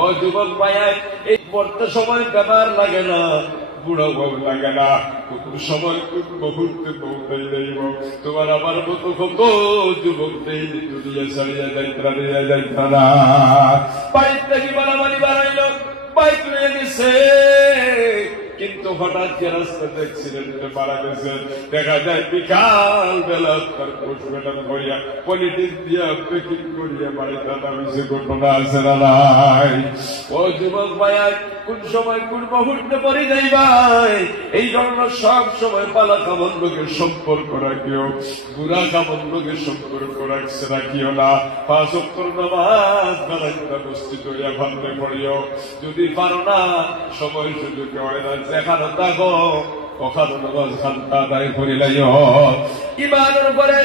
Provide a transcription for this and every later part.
ও যুবক ভাইয়া, এই পড়তে সময় ব্যাপার লাগে না, বুড়ো বউ লাগে না, কোন সময় কোন মুহূর্তে পৌঁছাই যাইব। তোমার আমার মতো কত যুবক নেই দুনিয়া ছাড়িয়া যাইতা না। বাড়ির থেকে বাড়াবাড়ি বাড়াইল, বাইক নিয়ে গেছে, কিন্তু হঠাৎ যে রাস্তাতে অ্যাক্সিডেন্টে মারা গেছে। দেখা যায় বিকাল বেলা তার পোস্টমর্টম করিয়া পলিটিক দিয়া পেকিং করিয়া বাড়িতে নামিছে। ঘটনা আছে না নাই? ও যুবক ভাইয়া, কোন সময় কোন মুহূর্তে পরে যাই ভাই, এই জন্য সব সময় পালা কামন লোকের সম্পর্ক রাখিও, বুড়া কামন লোকের সম্পর্ক রাখিও না। 5 ওয়াক্ত নামাজ বাড়াইতে মসজিদ হইয়া ভাবতে পড়িও। যদি পারো না, সময় সুযোগ হয় না, যেখানে থাকো ওখানে নামাজ খান্তা আদায় করিলাইও। ইমানের পরে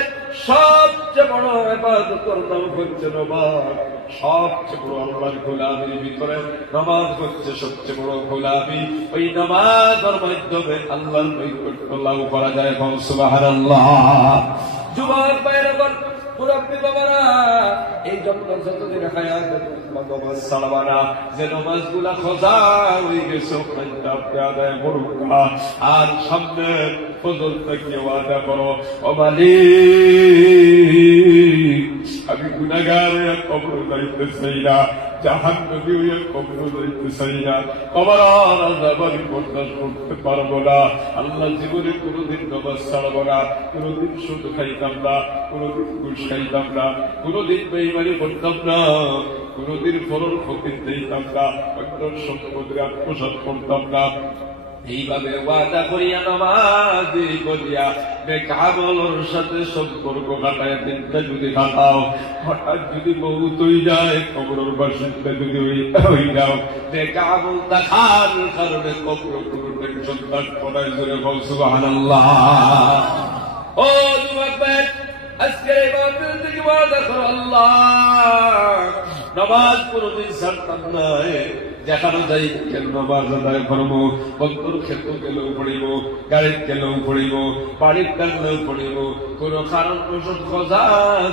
সবচেয়ে বড় ইবাদতের নাম হচ্ছে নামাজ। সবচেয়ে বড় আল্লাহর গোলামির ভিতরে নামাজ হচ্ছে সবচেয়ে বড় গোলামি। ওই নামাজের মাধ্যমে আল্লাহর নৈকট্য লাভ করা যায়। সুবহানাল্লাহ। যুবক ভাইরা, মুরব্বী বাবারা, এই জন্য যতদিন হায়াত নামাজ ছাড়বা না। যে নামাজ গুলা খোঁজা হয়ে গেছে আপনি আদায় করুন। আর সামনে ফজর থেকে ওয়াদা করো, ও মালিক, আমি গুনাহগার কবর যাইতে চাই না, জাহান্নামী হয়ে কবর যাইতে চাই না, কবর আযাব আমি বরদাস্ত করতে পারবো না। আল্লাহ, জীবনে কোনোদিন নামাজ ছাড়বো না, কোনোদিন সুদ খাইতাম না, কোনোদিন ঘুষ খাইতাম না, কোনোদিন বেঈমানি করতাম না, কোনোদিন ফলন ফকির দিতাম না, অন্য সম্পদের আত্মসাৎ করতাম না। এইভাবে ওয়াদা করিয়া নামাজি করিয়া বেকামলের সাথে সম্পর্ক কাটায় দিনটা যদি কাটাও, হঠাৎ যদি মউত হয়ে যায়, কবরের বাসিন্দা যদি হয়ে যাও, বেকামল দেখার কারণে কবর কোনো টেনশন থাকতো না। জোরে বল সুবহানাল্লাহ। ও যুবক ভাই, আজকের এই বাতিল থেকে ওয়াদা করো, আল্লাহ নামাজ কোনদিন ছাড়তাম না। যেখানে যাই কেন নামাজ আদায় করবো, বন্ধুর ক্ষেত্রে গেলেও পড়িব, গাড়ির গেলেও পড়িব, বাড়ির গেলেও পড়িব। কোন কারণ বশত খোঁজা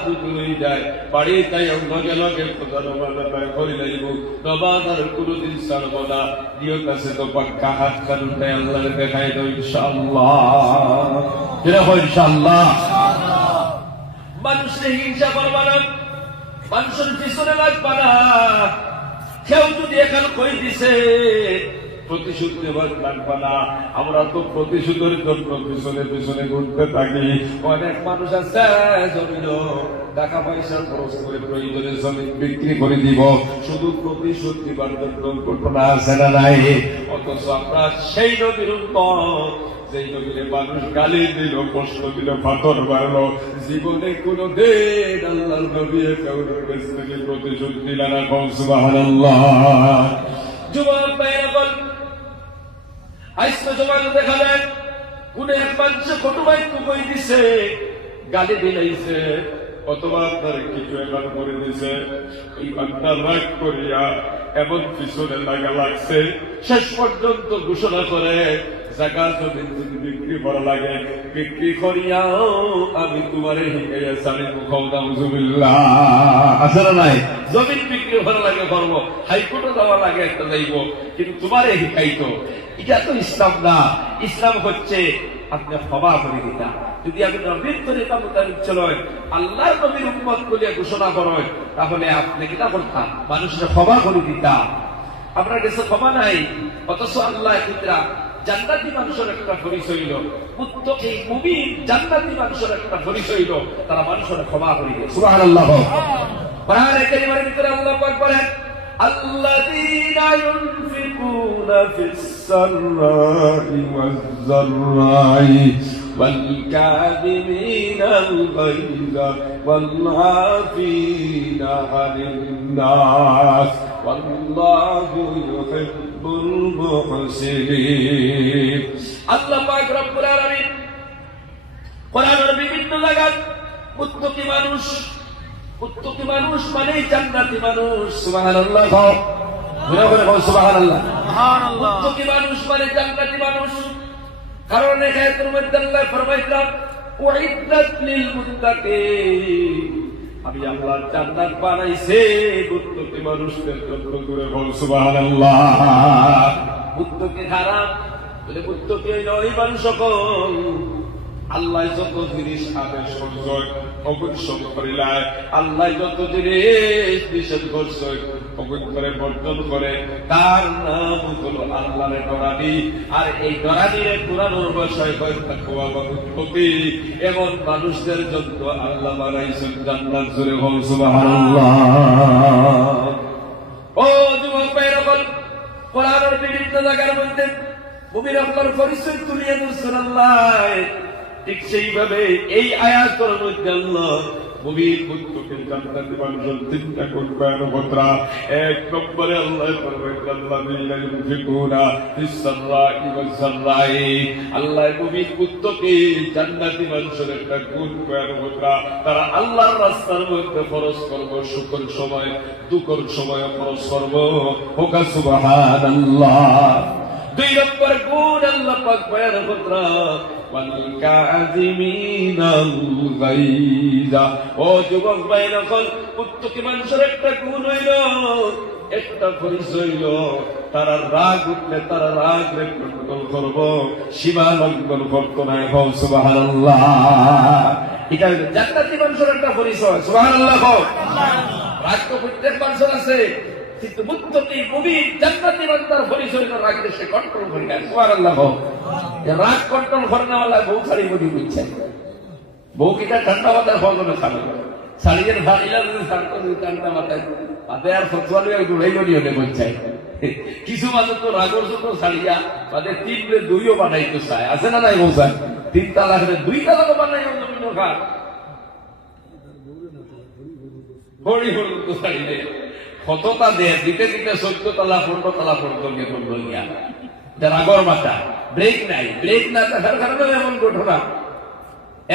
যদি হয়ে যায়, বাড়ি তাই অন্য গেল খোঁজা নামাজ আদায় করে যাইব। নামাজ আর কোনদিন ছাড়ব না। নিয়ত আছে তো পাক্কা, হাত কানুনটাই আল্লাহ দেখাই দাও ইনশাআল্লাহ। কিরকম ইনশাআল্লাহ? মানুষের হিংসা করবা না, মানুষের পিছনে লাগবা না। কেউ যদি এখানে কই দিছে প্রতিশোধ নেবার লাগবে না। আমরা তো প্রতিশোধের জন্য পিছনে পিছনে ঘুরতে থাকি। অনেক মানুষ আছে জমিন টাকা পয়সা খরচ করে প্রয়োজনে জমিন বিক্রি করে দিব শুধু প্রতিশোধ নিবার জন্য। ঘটনা আছে না নাই? অথচ আমরা সেই নদীর উন্মত, যেই নদীরে মানুষ গালি দিল, প্রশ্ন দিল, পাথর মারলো, জীবনে কোন দিন আল্লাহর নবী কাউরের কাছ থেকে প্রতিশোধ দিল না। সুবহানাল্লাহ। যুবক ভাইরা বল, আজকে জমানো দেখা যায় কোন এক মানুষ কটু বাক্য কই দিছে, গালি দিলাইছে, অথবা আপনার কিছু এবার করে দিছে, এই বান্দা রাগ করিয়া এমন পিছনে লাগা লাগছে, শেষ পর্যন্ত ঘোষণা করে জায়গা যদি বিক্রি করা লাগে বিক্রি করিয়াও আমি তোমারে হিকাইয়া সারিব। নাউযুবিল্লাহ। আছে না নাই? জমিন বিক্রি করা লাগে করব, হাইকোর্টে যাওয়া লাগে একটা যাইব, কিন্তু তোমারে হিকাইতো। এটা তো ইসলাম না। ইসলাম হচ্ছে আপনি ক্ষমা করে দিতা। যদি আমি নবীর তরিকা মোতাবেক চলেন, আল্লাহর নবীর উম্মত বলিয়া ঘোষণা করেন, তাহলে আপনি কিনা করতাম মানুষের ক্ষমা করে দিতা। আপনার কাছে ক্ষমা নাই, অথচ আল্লাহ কিতরা জান্নাতি মানুষের একটা পরিচয় হইল, মুত্তাকি মুমিন জান্নাতি মানুষের একটা পরিচয় হইল, তারা মানুষের ক্ষমা করে দেয়। সুবহানাল্লাহ। কোরআনে কারীমের ভিতরে আল্লাহ পাক বলেন, আল্লাযীনা ইউনফিকুনা ফিস সাররাই ওয়াজ যাররাই ওয়াল কাযিমিনাল গায়যা ওয়াল আফিনা আনিন নাস ওয়াল্লাহু ইউহিব্বুল মুহসিনিন। আল্লাহ পাক রব্বুল আলামিন কোরআনের বিভিন্ন জায়গায় মুত্তাকি মানুষ, মুত্তাকি মানুষ মানেই জান্নাতি মানুষ। সুবহানাল্লাহ। সুবহানাল্লাহ। মুত্তাকি মানুষ মানে জান্নাতি মানুষ। কারণ এই আয়াতের মধ্যে আল্লাহ ফরমাইলেন উইদ্দাত লিল মুত্তাকিন, আমি আল্লাহ জান্নাত বানাইছে মুত্তাকি মানুষদের জন্য করে বল সুবহানাল্লাহ। মুত্তাকি হারাম বলে মুত্তাকি নয় মানুষ সকল আল্লাহ যত জিনিস আদেশ করছে অবশ্যই করিলায়, আল্লাহ যত জিনিস নিষেধ করছে অবশ্যই বর্জন করে, তার নাম হলো আল্লাহর ডরানি। আর এই ডরানির পুরানোর ভাষায় তাকওয়া বা মুত্তাকি, এমন মানুষদের জন্য আল্লাহ বানাইছেন জান্নাত। জোরে বল সুবহানাল্লাহ। ও যুবক ভাইরা, কোরআনের বিভিন্ন জায়গার মধ্যে মুমিন আল্লাহর পরিচয় তুলিয়ে ধরছেন আল্লাহ। ঠিক সেইভাবে এই আয়াতের মধ্যে আল্লাহ মুমিন মুত্তাকির জান্নাতে মানুষের তিনটা গুণ বয়ান করা। এক নম্বরে আল্লাহ ফরমাইলেন আল্লাযীনা ইউনফিকুনা ফিস-সাররাই ওয়াজ-যাররাই। আল্লাহ মুমিন মুত্তাকি জান্নাতি মানুষের একটা গুণ বয়ান করা, তারা আল্লাহর রাস্তার মধ্যে খরচ করব, সুখের সময় দুঃখের সময় খরচ করব। হোকা সুবহানাল্লাহ। দুই নম্বর গুণ আল্লাহ পাক বয়ান করা, ওয়াল কাযিমিনাল গায়যা। ও যুবক ভাইরা, মুত্তাকি মানুষের একটা গুণ হইল, একটা পরিচয় হইল, তারা রাগ উঠলে তারা রাগ কন্ট্রোল করব, সীমা লঙ্ঘন করতো না। বল সুবহানাল্লাহ। এটা হইল জান্নাতি মানুষের একটা পরিচয়। সুবহানাল্লাহ। রাগ তো প্রত্যেক মানুষের আছে, কিন্তু মুত্তাকি মুমিন জান্নাতি বান্দার পরিচয় রাগকে সে কন্ট্রোল করে নেয়। সুবহানাল্লাহ। রাগ কন্ট্রোল করনে वाला বউ ছাড়ি বডি বুঝছে, বউ কিটা ঠান্ডা মাথায় ফলনে খাবে, ছাড়িয়ের ভাড়িলা যদি শান্ত ঠান্ডা মাথায় তাতে আর ফতোয়ালি আর দুড়াই বডি হতে বুঝছে। কিছু মানুষ তো রাগর জন্য ছাড়িয়া তাদের তিনলে দুইও বানাইতে চায়, আছে না নাই বলছেন? 3 তালাকে 2 তালাক বানাই জমিন খা হরি হরি তো ছাড়িলে কতটা দেয় দিতে দিতে 14 তালা 15 তালা পর্যন্ত গিয়ে করল গিয়া। যার আগর মাথা ব্রেক নাই, ব্রেক না থাকার কারণে এমন ঘটনা।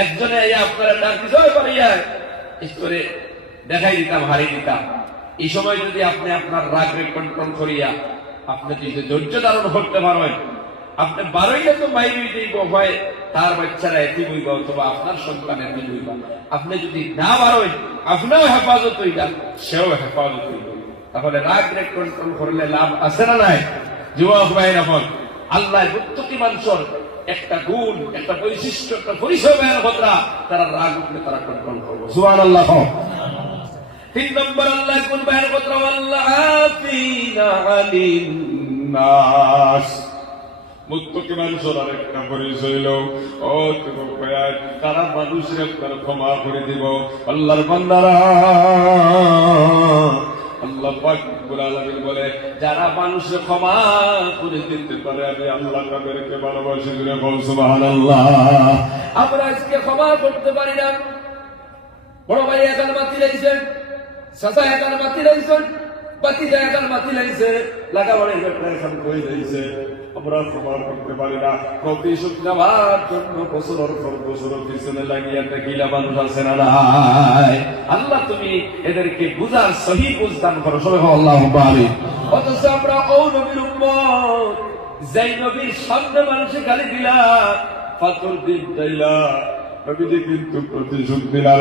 একজনে আপনারা ডাক দিতে করে দেখাই দিতাম, হারিয়ে দিতাম। এই সময় যদি আপনি আপনার রাগকে কন্ট্রোল করিয়া আপনি যদি ধৈর্য ধারণ করতে পারেন, আপনি 12টা তো বাইরে দিব হয় তার বাচ্চারা একই বইবা অথবা আপনার সন্তান একই বইবা। আপনি যদি না পারেন আপনারও হেফাজত হইবা, সেও হেফাজত হইব। তাহলে রাগ রেট কন্ট্রোল করলে লাভ আছে না নাই? যুবক ভাইরা, আল্লাহ মুত্তাকি মানুষের একটা গুণ, একটা বৈশিষ্ট্য, একটা পরিচয় বয়ান করা, তারা রাগ উঠলে তারা কন্ট্রোল করবে। সুবহানাল্লাহ। 3 নম্বর আল্লাহ গুণ বয়ান করা, আল্লাহ আফিনা আলিন নাস। মুত্তাকি মানুষের আরেকটা পরিচয় হলো, ও যুবক ভাইরা, তারা মানুষের ক্ষমা করে দিব। আল্লাহর বান্দারা, আল্লাহ পাক রব্বুল আলামিন বলে, যারা মানুষকে ক্ষমা করে দিতে পারে আমি আল্লাহ তাদেরকে ভালোবাসি। জোরে বল সুবহানাল্লাহ। আমরা আজকে ক্ষমা করতে পারি না। বড় ভাই এখন মাতি লাইছেন, চাচা এখন মাতি লাইছেন, বাতিজা এখন মাতি লাইছে, লাগাবাড়ির ব্যাপারে এখন হয়ে যাইছে, আমরা ক্ষমা করতে পারি না। প্রতিশোধ নেওয়ার জন্য বছরের পর বছর পিছনে লাগিয়ে দেখিলা মানুষ আছে না নাই? আল্লাহ তুমি এদেরকে বুঝার সহি বুঝ দান করো। সবাই আল্লাহুম্মা আমিন। অথচ আমরা ও নবীর উম্মত, যেই নবীর সামনে মানুষে গালি দিলা, ফাতর দিন দিলা, নবীজি কিন্তু প্রতিশোধ দিলা।